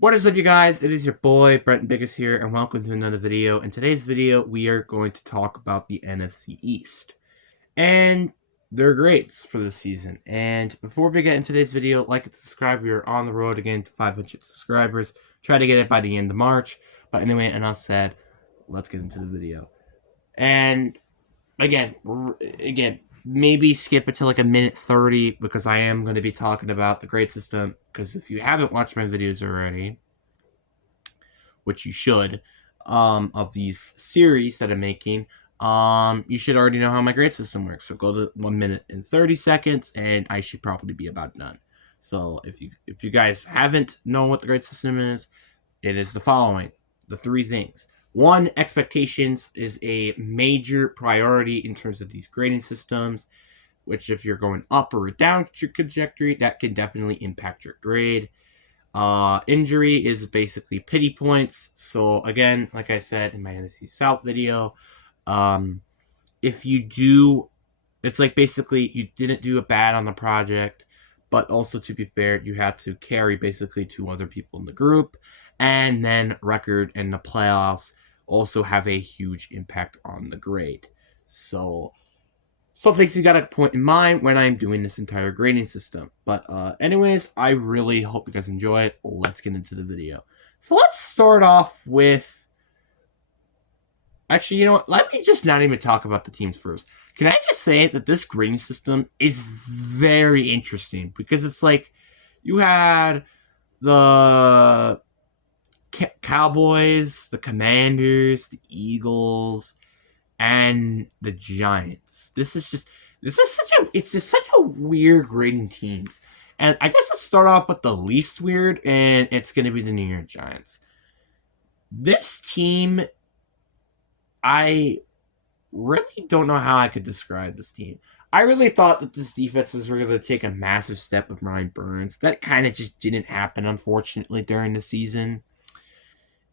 What is up, you guys? It is your boy, Brent Biggest here, and welcome to another video. In today's video, we are going to talk about the NFC East and their grades for the season. And before we get into today's video, like and subscribe. We are on the road again to 500 subscribers. Try to get it by the end of March. But anyway, enough said. Let's get into the video. And again, maybe skip it to like a minute 30 because I am going to be talking about the grade system. Because if you haven't watched my videos already, which you should, of these series that I'm making, you should already know how my grade system works. So go to 1 minute and 30 seconds, and I should probably be about done. So if you guys haven't known what the grade system is, it is the following: the three things. One, expectations is a major priority in terms of these grading systems, which if you're going up or down your trajectory, that can definitely impact your grade. Injury is basically pity points. So again, like I said in my NFC South video, um, if you do, it's like basically you didn't do a bad on the project, but also to be fair, you have to carry basically two other people in the group, and then record in the playoffs also have a huge impact on the grade. So some things you gotta point in mind when I'm doing this entire grading system. But anyways, I really hope you guys enjoy it. Let's get into the video. So let's start off with... Actually, you know what? Let me just not even talk about the teams first. Can I just say that this grading system is very interesting? Because it's like you had the Cowboys, the Commanders, the Eagles, and the Giants. It's just such a weird grading teams. And I guess let's start off with the least weird, and it's going to be the New York Giants. This team, I really don't know how I could describe this team. I really thought that this defense was going to take a massive step with Ryan Burns. That kind of just didn't happen, unfortunately, during the season.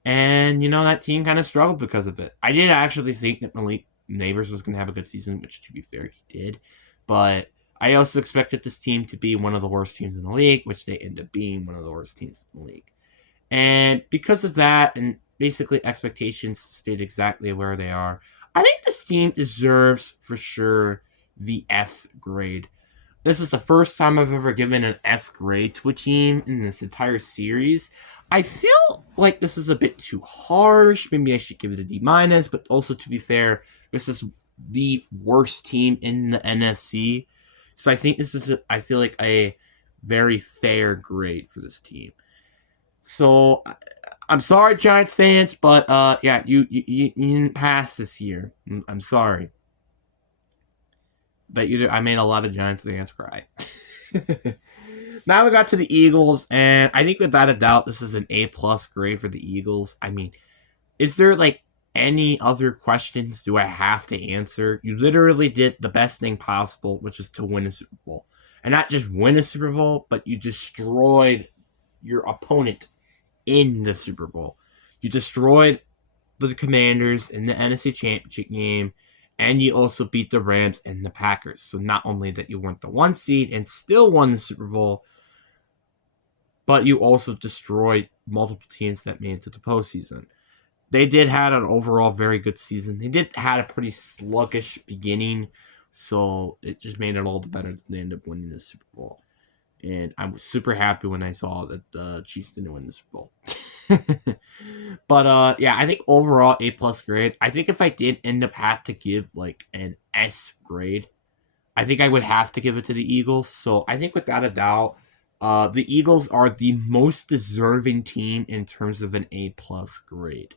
And, you know, that team kind of struggled because of it. I did actually think that Malik Neighbors was going to have a good season, which, to be fair, he did. But I also expected this team to be one of the worst teams in the league, which they end up being one of the worst teams in the league. And because of that, and basically expectations stayed exactly where they are, I think this team deserves, for sure, the F grade. This is the first time I've ever given an F grade to a team in this entire series. I feel like this is a bit too harsh. Maybe I should give it a D minus, but also to be fair, this is the worst team in the NFC. So I think this is I feel like a very fair grade for this team. So I'm sorry, Giants fans, but yeah, you didn't pass this year. I'm sorry. But I made a lot of Giants fans cry. Now we got to the Eagles, and I think without a doubt, this is an A+ grade for the Eagles. I mean, is there like any other questions do I have to answer? You literally did the best thing possible, which is to win a Super Bowl. And not just win a Super Bowl, but you destroyed your opponent in the Super Bowl. You destroyed the Commanders in the NFC Championship game, and you also beat the Rams and the Packers. So not only that you weren't the 1 seed and still won the Super Bowl, but you also destroyed multiple teams that made it to the postseason. They did have an overall very good season. They did had a pretty sluggish beginning, so it just made it all the better that they ended up winning the Super Bowl. And I was super happy when I saw that the Chiefs didn't win the Super Bowl. But yeah, I think overall A+ grade. I think if I did end up had to give like an S grade, I think I would have to give it to the Eagles. So I think without a doubt, the Eagles are the most deserving team in terms of an A+ grade.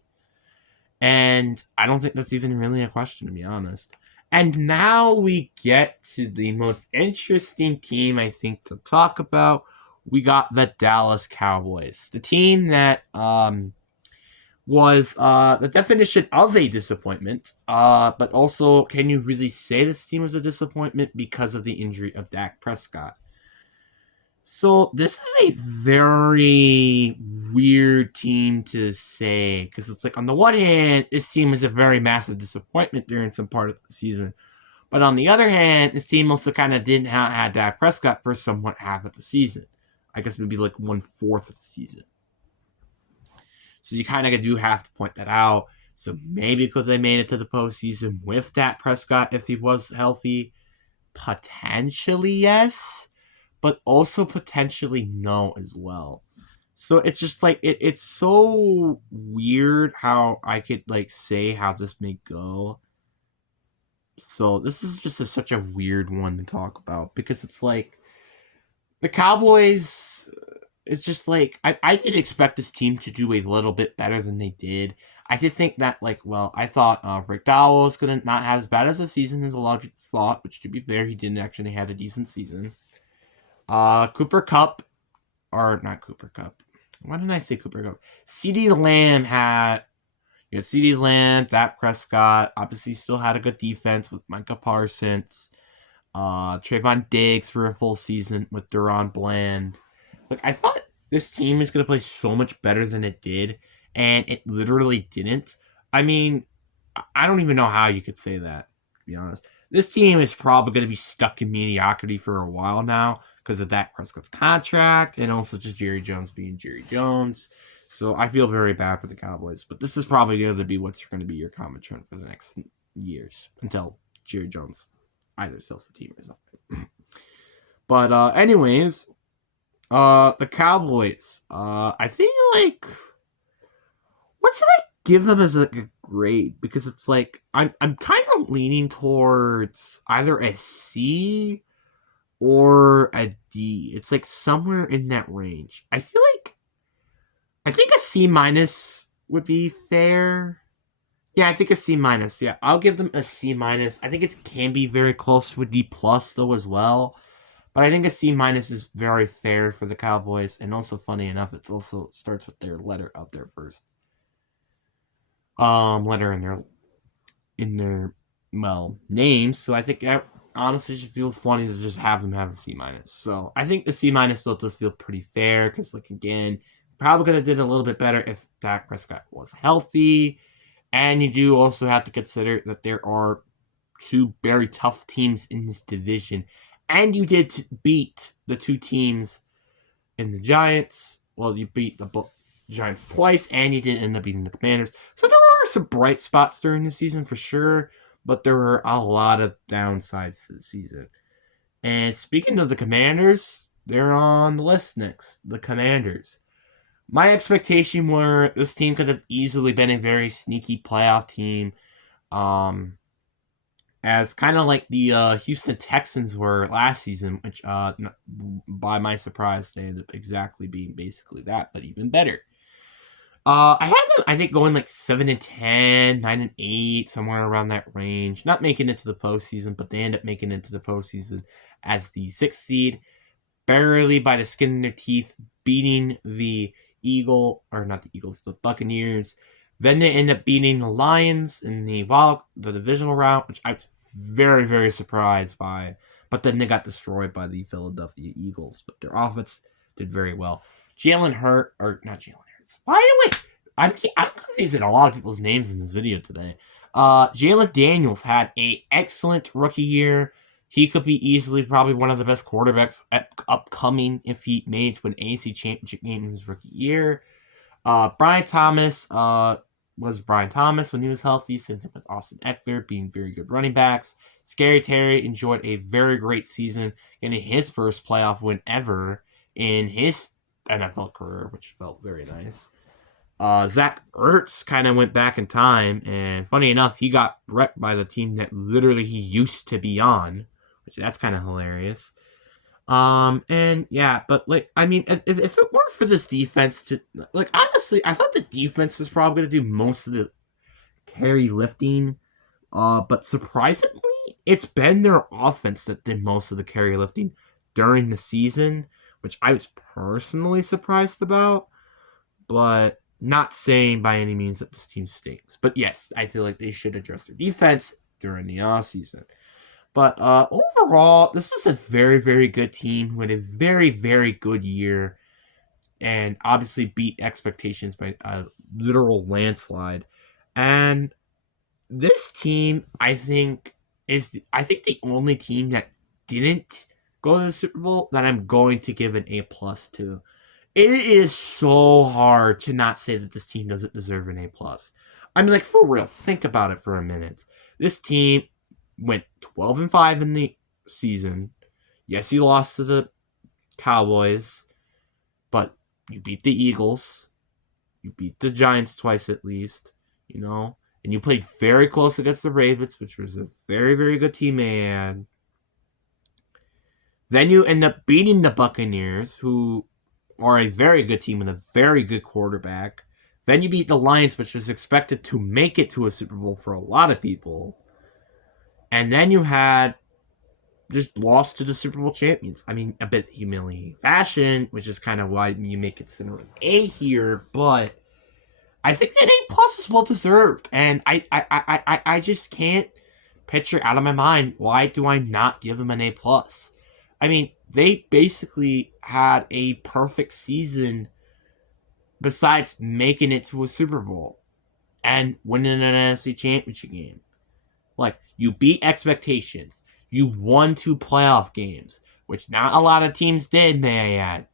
And I don't think that's even really a question, to be honest. And now we get to the most interesting team, I think, to talk about. We got the Dallas Cowboys, the team that was the definition of a disappointment. But also, can you really say this team was a disappointment because of the injury of Dak Prescott? So this is a very weird team to say, because it's like, on the one hand, this team was a very massive disappointment during some part of the season. But on the other hand, this team also kind of didn't have Dak Prescott for somewhat half of the season. I guess maybe like 1/4 of the season. So you kind of do have to point that out. So maybe could they made it to the postseason with Dak Prescott if he was healthy? Potentially yes, but also potentially no as well. So it's just like it's so weird how I could like say how this may go. So this is just such a weird one to talk about because it's like the Cowboys. It's just like I did expect this team to do a little bit better than they did. I did think that I thought Rick Dowell was gonna not have as bad as a season as a lot of people thought, which to be fair, he didn't actually have a decent season. Cooper Cup or not Cooper Cup. Why didn't I say Cooper Cup? CeeDee Lamb had CeeDee Lamb, Dak Prescott. Obviously, still had a good defense with Micah Parsons. Trayvon Diggs for a full season with Duron Bland. Like I thought this team was gonna play so much better than it did, and it literally didn't. I mean, I don't even know how you could say that, to be honest. This team is probably gonna be stuck in mediocrity for a while now because of Dak Prescott's contract and also just Jerry Jones being Jerry Jones. So I feel very bad for the Cowboys, but this is probably going to be what's going to be your common trend for the next years until Jerry Jones either sells the team or something. But anyways, the Cowboys. I think like what should I give them as a grade? Because it's like I'm kind of leaning towards either a C or a D. It's like somewhere in that range. I think a C minus would be fair. Yeah, I think a C minus. Yeah, I'll give them a C minus. I think it can be very close to a D plus though as well. But I think a C minus is very fair for the Cowboys, and also funny enough, it also starts with their letter of their first letter in their names. So I think honestly, it just feels funny to just have them have a C minus. So I think the C minus still does feel pretty fair because like again, probably could have did a little bit better if Dak Prescott was healthy. And you do also have to consider that there are two very tough teams in this division. And you did beat the two teams in the Giants. Well, you beat the Giants twice, and you did end up beating the Commanders. So there are some bright spots during the season for sure, but there were a lot of downsides to the season. And speaking of the Commanders, they're on the list next. The Commanders. My expectation were this team could have easily been a very sneaky playoff team, as kind of like the Houston Texans were last season, which by my surprise they ended up exactly being basically that, but even better. I had them, I think, going like 7-10, 9-8, somewhere around that range. Not making it to the postseason, but they end up making it to the postseason as the 6th seed, barely by the skin of their teeth, beating the the Buccaneers. Then they end up beating the Lions in the divisional round, which I was very, very surprised by. But then they got destroyed by the Philadelphia Eagles. But their offense did very well. Not Jalen Hurts. By the way, I'm confusing a lot of people's names in this video today. Jalen Daniels had an excellent rookie year. He could be easily probably one of the best quarterbacks upcoming if he made it to an AFC Championship game in his rookie year. Brian Thomas was Brian Thomas when he was healthy, same thing with Austin Eckler being very good running backs. Scary Terry enjoyed a very great season, getting his first playoff win ever in his NFL career, which felt very nice. Zach Ertz kind of went back in time, and funny enough, he got wrecked by the team that literally he used to be on, which that's kind of hilarious. And yeah, but like, I mean, if it weren't for this defense to, like, honestly, I thought the defense was probably going to do most of the carry lifting. But surprisingly, it's been their offense that did most of the carry lifting during the season, which I was personally surprised about, but not saying by any means that this team stinks. But yes, I feel like they should address their defense during the offseason. But overall, this is a very, very good team who had a very, very good year and obviously beat expectations by a literal landslide. And this team, I think, is the only team that didn't go to the Super Bowl that I'm going to give an A plus to. it is so hard to not say that this team doesn't deserve an A+. I mean, like, for real, think about it for a minute. This team went 12-5 in the season. Yes, you lost to the Cowboys, but you beat the Eagles. You beat the Giants twice at least, you know? And you played very close against the Ravens, which was a very, very good team, man. Then you end up beating the Buccaneers, who are a very good team with a very good quarterback. Then you beat the Lions, which was expected to make it to a Super Bowl for a lot of people. And then you had just lost to the Super Bowl champions. I mean, a bit humiliating fashion, which is kind of why you may consider an A here, but I think that A+ is well deserved. And I just can't picture out of my mind, why do I not give them an A+. I mean, they basically had a perfect season besides making it to a Super Bowl and winning an NFC Championship game. Like, you beat expectations. You won 2 playoff games, which not a lot of teams did, may I add.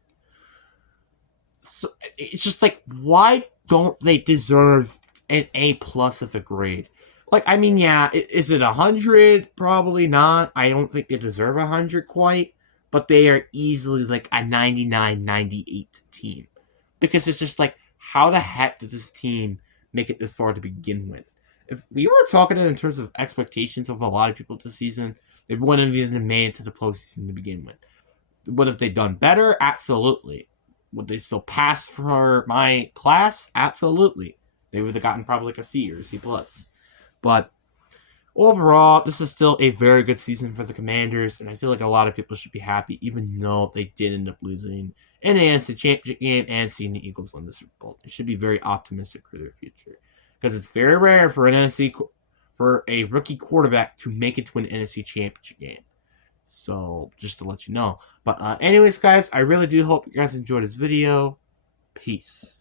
So it's just like, why don't they deserve an A+ of a grade? Like, I mean, yeah, is it 100? Probably not. I don't think they deserve 100 quite, but they are easily like a 99, 98 team. Because it's just like, how the heck did this team make it this far to begin with? If we were talking in terms of expectations of a lot of people this season, they wouldn't have even made it to the postseason to begin with. Would have they done better? Absolutely. Would they still pass for my class? Absolutely. They would have gotten probably like a C or a C+. But overall, this is still a very good season for the Commanders, and I feel like a lot of people should be happy, even though they did end up losing in the NFC Championship game and seeing the Eagles win the Super Bowl. They should be very optimistic for their future, because it's very rare for a rookie quarterback to make it to an NFC Championship game. So, just to let you know. But anyways, guys, I really do hope you guys enjoyed this video. Peace.